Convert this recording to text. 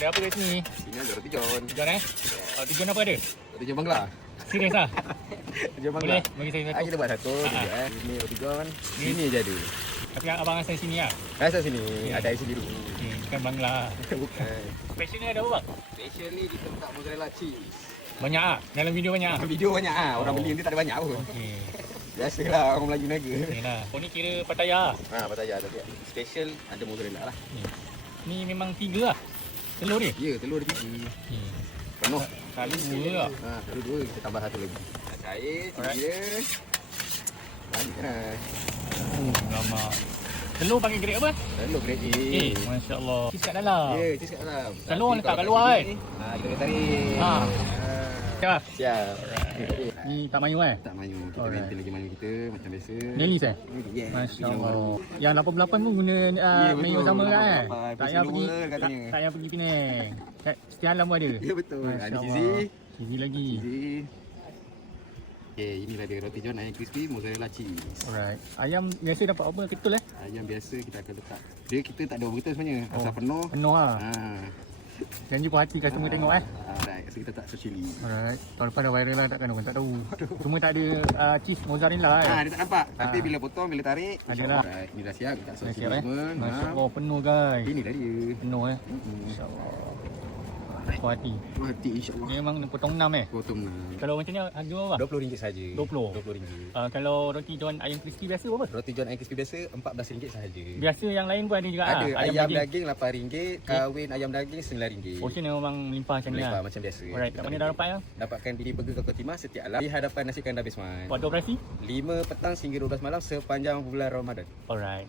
Ada apa kat sini? Sini ada roti john. John roti john apa ada? Roti john Bangla. Serius lah? Roti john Bangla. Boleh, bagi saya satu. Kita buat satu juga Ini roti john. Sini je ada. Tapi abang asal sini lah? Rasa sini ada isi biru. Bukan Bangla. Bukan. Special ni ada apa bang? Special ni kita letak mozzarella cheese. Banyak ah. Dalam video banyak ah. Video banyak orang beli nanti tak ada banyak pun. Okey. Biasalah orang Melayu niaga. Inilah. Oh ni kira Pattaya. Pattaya tapi special ada mozzarella lah. Ni memang 3 lah. Telur dia? Ya, telur dia tinggi. Penuh. Kali 2 lah. Kali 2 kita tambah satu lagi. Cair, dia. Banyak. Lama. Telur pakai grade apa? Telur grade A. Masya-Allah. Cheese kat dalam. Ya, cheese kat dalam. Telur orang letak kat luar kan? Kita tarik. Siap. Siap. Ni tak mayu Tak mayu. Kita maintain lagi mayu kita macam biasa. Nelis Yes. Masya-Allah. Yang 88 pun guna mayu sama kan? Tak payah pergi tak payah pergi Penang. Setiap alam pun ada. Ya betul. Ada cheesy. Cheesy lagi. Okay, inilah dia roti john ayam crispy mozzarella cheese. Alright. Ayam biasa dapat apa ketul Ayam biasa kita akan letak. Dia kita tak ada overbetul sebenarnya. Asal penuh. Penuh lah. Janji puas hati customer tengok Alright, so kita tak so chili. Alright. Tahun depan dah viral lah takkan orang tak tahu. Cuma tak ada cheese mozzarella Dia tak nampak. Tapi bila potong, bila tarik, adalah. Alright, ni dah siap. Kita so Dah chili siap semua. Masya-Allah penuh guys. Ini dah dia. Penuh Masya-Allah. Puas hati. Puas hati insya-Allah. Dia memang potong 6 Potong 6. Kalau macam ni harga berapa? RM20 saja. 20. RM20. Kalau roti john ayam crispy biasa berapa? Roti john ayam crispy biasa RM14 sahaja. Biasa yang lain pun ada juga Ada ayam daging RM8, kawin ayam daging RM9. Portion memang melimpah macam ni lah. Macam biasa. Alright, kat mana dah dapat yang? Dapatkan di Burger Koko Timah setiap alam di hadapan Nasi Kandar Basement. Waktu operasi? 5 petang hingga 12 malam sepanjang bulan Ramadan. Alright.